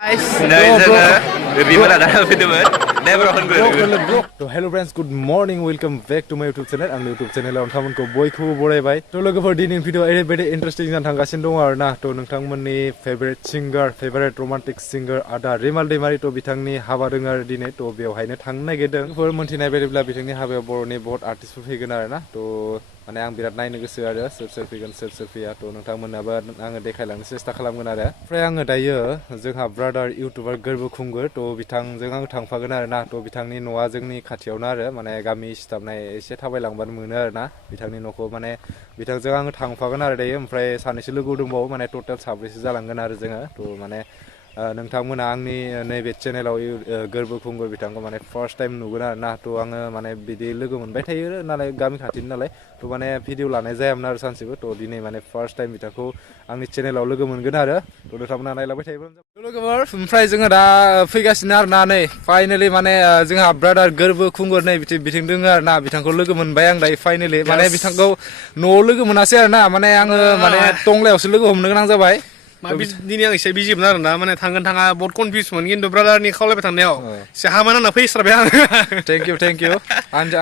Guys, Rimol Daimary, never on bro. So hello friends, good morning. Welcome back to my YouTube channel. I'm YouTube channel on Taman ko haba borai. To look for din video very interesting jan thangasin dong arna. To nongtangmoni favorite singer, favorite romantic singer ada Rimol Daimary to bitangni haba dengar dine to beawhaine thang nagedeng. For monthina bedibla bitangni haba boroni बहुत artist फोर फैगोन आरोना तो माने आं बिराद नायनो गोसो आरो सोर फैगोन सोर फैया तो नोंथांमोनाबो आङो देखायलांनो सेस्था खालामगोन आरो ओमफ्राय आङो दायो जोंहा ब्रादार इउटिउबार गोरबो खुंगोर तो बिथांजों आं थांफागोन आरोना तो बिथांनि न'आ जोंनि खाथियावनो आरो माने गामि सिथाबनाय एसे थाबायलांबानो मोनो आरोना बिथांनि न'खौ माने बिथांजों आङो थांफागोन आरो दायो ओमफ्राय सानैसो लोगो दंबावो माने टटेल साब्रैसो जालांगोन आरो जोङो तो माने नोंथांमोना आंनि नैबे चेनेलाव गोरबो खुंगुर बिथांखौ माने फार्स्ट टाइम नुगोन आरोना तो आङो माने बिदि लोगो मोनबाय थायो नालाय गामि खाथिनि नालाय तो माने भिडिअ लानाय जायामोन आरो सानसेबो तो दिनै माने फार्स्ट टाइम बिथांखौ आंनि चेनेलाव लोगो मोनगोन आरो तो नोंथांमोना नायलांबाय थायोब्ला लोगोफोर ओमफ्राय जोङो दा फैगासिनो आरोना नै फाइनालि माने जोंहा ब्रादार गोरबो खुंगुर नै बिथिं दङ आरोना बिथांखौ लोगो मोनबाय आं दायो फाइनालि माने बिथांखौ न'आव लोगो मोनासै आरोना माने आङो माने टंलायावसो लोगो हमनो गोनां जाबाय दिनै आं एसे बिजिमोन आरोना माने थांगोन थाङा बहुत कनफिउसमोन खिन्थु ब्रादारनि खावलायबाय थांनायाव एसे हामा नांना फैस्राबाय आं थेंक इउ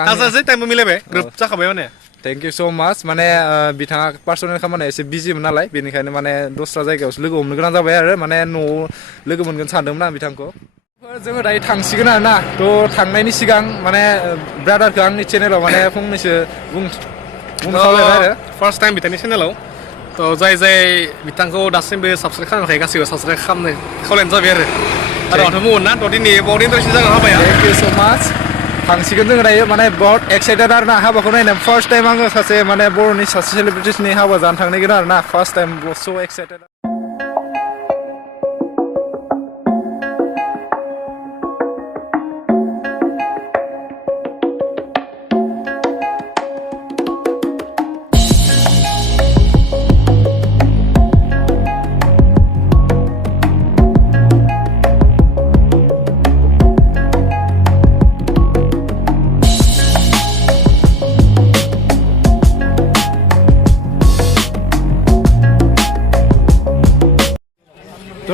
हाजासे टाइमबो मिलायबाय ग्रोब जाखाबाय माने थेंक इउ सो माच माने बिथाङा पार्सनेल खामानिया एसे बिजिमोन नालाय बेनिखायनो माने दस्रा जायगायावसो लोगो हमनो गोनां जाबाय आरो माने न'आव लोगो मोनगोन सानदोंमोन आं बिथांखौ जोङो दायो थांसिगोन आरोना तो थांनायनि सिगां माने ब्रादारखौ आंनि चेनेलाव माने फंनैसो बुंखावलायबाय आरो फार्स्ट टाइम बिथांनि चेनेलाव तो जाय बिथांखौ दासिमबो साबसक्राइब खालामाखै गासैबो साबसक्राइब खालामनो खावलायनाय जाबाय आरो आंथ' बुंगोन ना तो दिनै बहुत इन्टारेस्टिं जागोन हाबाया थेंक इउ सो माच थांसिगोन जोङो दायो माने बहुत एक्साइटेड आरोना हाबाखौ नायनो फार्स्ट टाइम आङो सासे माने बर'नि सासे सेलिब्रिटिसनि हाबा जानो थांनायगोन आरोना फार्स्ट टाइम सो एक्साइटेड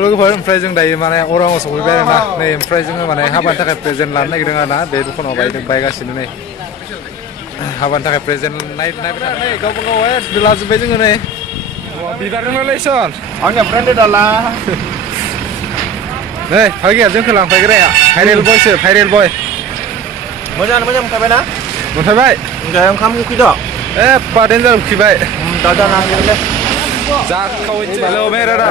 लोगोफोर ओमफ्राय जों दायो माने अराङाव सफैबाय आरोना नै ओमफ्राय जोङो माने हाबानि थाखाय प्रेजेन्ट लानो नागिरदों आरोना बे दखानाव बायगासिनो नै हाबानि थाखाय प्रेजेन्ट नायबाय थानाय गावबा गाव लाजोब्बाय जोङो नै बिबारजों रिलेसन आंनिया ब्रेन्डेड आला नै फागिया जोंखौ लांफैग्राया भाइरेल बयसो भाइरेल बय मोजां मोनफायबाय ना मोनफायबाय ओमफ्राय ओंखाम उखैद' एफा देन्जार उखैबाय दा जानांगोनलै हेलौ मेरादा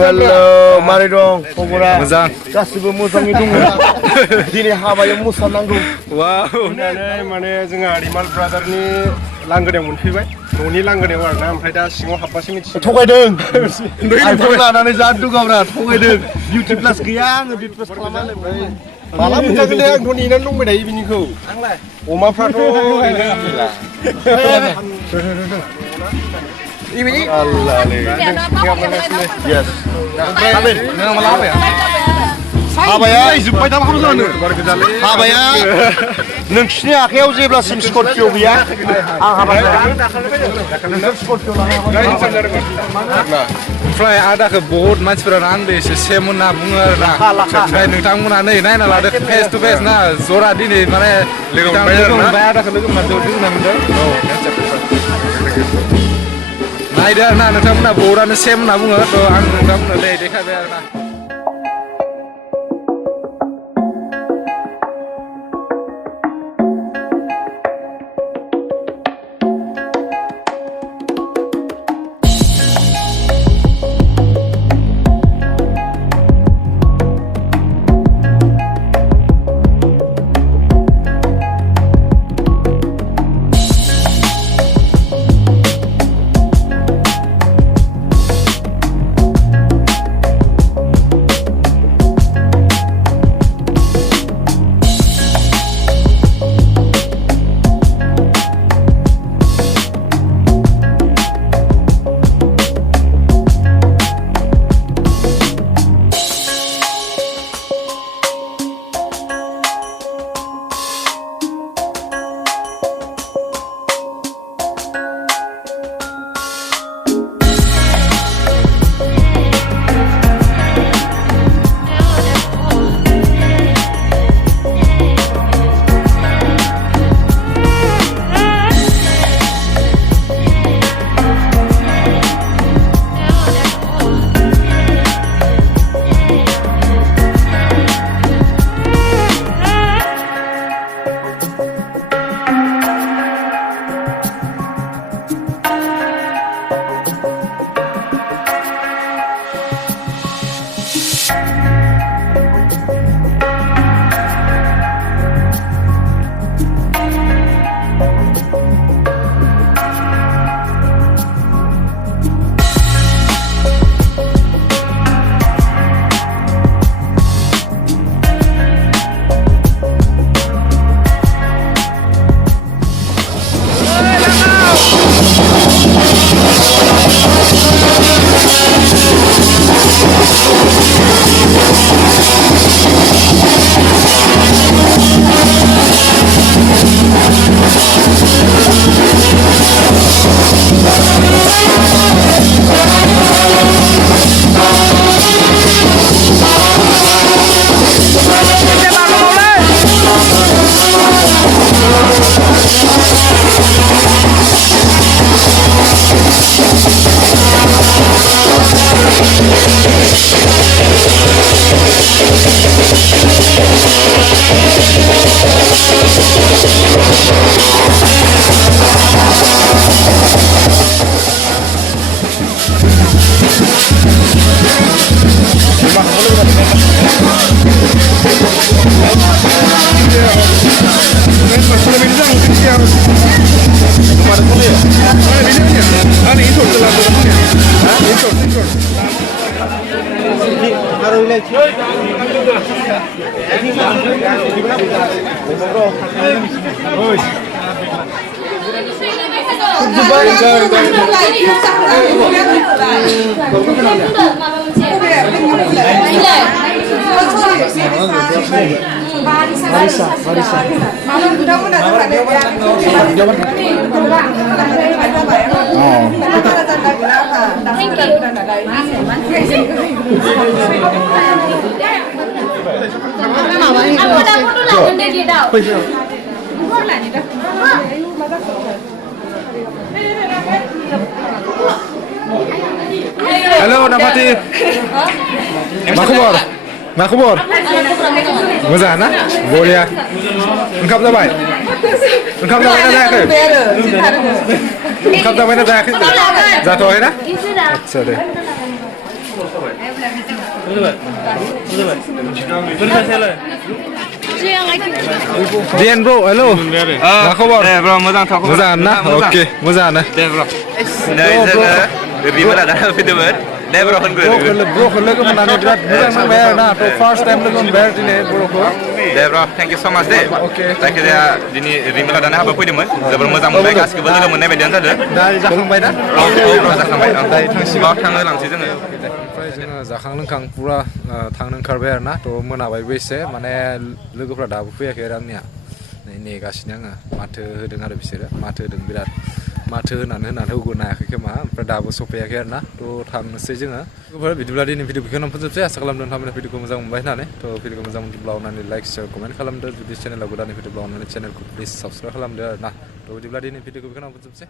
हेलौ मारै दं खबरा मोजां गासिबो मोजाङै दङ दिनै हाबायाव मोसानांगौ वाव माने जोंहा रिमाल ब्रादारनि लांगोनायाव मोनफैबाय न'नि लांगोनायाव आरोना ओमफ्राय दा सिङाव हाबबासो मिथियो थगायदों आइफन लानानै जा दुगाब्रा थगायदों बिउटि प्लास गैया आङो बिउटि प्लास खालामनानै माला मोनजागोन दे आंथ' नेनानै दंबाय थायो बिनिखौ आंलाय अमाफ्राथ' हाबाया नोंसिनि आखायाव जेब्लासिम स्करपिअ गैया आं हाबा ओमफ्राय आदाखौ बहुत मानसिफोरानो आंदो एसे सेम होनना बुङो आरोना ओमफ्राय नोंथांमोना नै नायना लादो फेस टु फेस ना जरा दिनै माने लोगो मोनबाय आदाखौ लोगो मोनदों नायदो आरोना नोंथांमोना बहुतानो सेम होनना बुङो तो आं नोंथांमोननो देखायबाय आरोना Halo, Napati. Ma khobor? Moza na? Boleh. Engkau dapat? Engkau dapat nak ke? Engkau dapat nak ke? Jatuh ya na? Acha deh. Dian bro, halo. Ma khobor? Bro, moza tak. Moza na? Okey, moza na. Bro. Rimol Daimary fidement. Bro, kalau ke mana ni berat bukan bayar na, to first time lagu bayar ini bro. Bro, thank you so much deh. Okay. Thank you dia dini Rimol Daimary haba fidement. Jabal moza mwnbai gaskiबो लोगो मोननाय बायदियानो जादों. Dah जाखांबाय ना? जाखांबाय. Dah थांसिगोन. थांनो लांसै जोङो. ओमफ्राय जोङो जाखां लोंखां पुरा थांनो ओंखारबाय आरो ना, थ' मोनाबायबो एसे, माने लोगोफ्रा दाबो फैयाखै आरो आंनिया नेगासिनो आङो। माथो होदों आरो बिसोरो, माथो होदों बिराद, माथो होनानै होगोन हायाखै खोमा, ओमफ्राय दाबो सफैयाखै आरो ना, थ' थांनोसै जोङो। बिदिब्ला दिनै भिडिअखौ फोजोबसै, आसा खालामदों नोंथांमोना भिडिअखौ मोजां मोनबाय होननानै। थ' भिडिअखौ मोजां मोनोब्ला अननानै लाइक शेयार कमेन्ट खालामदो, जुदि चेनेलाव गोदानै फैदोंब्ला अननानै चेनेलखौ प्लिज साबस्क्राइब खालामदो आरो ना। थ' बिदिब्ला दिनै भिडिअखौ फोजोबसै।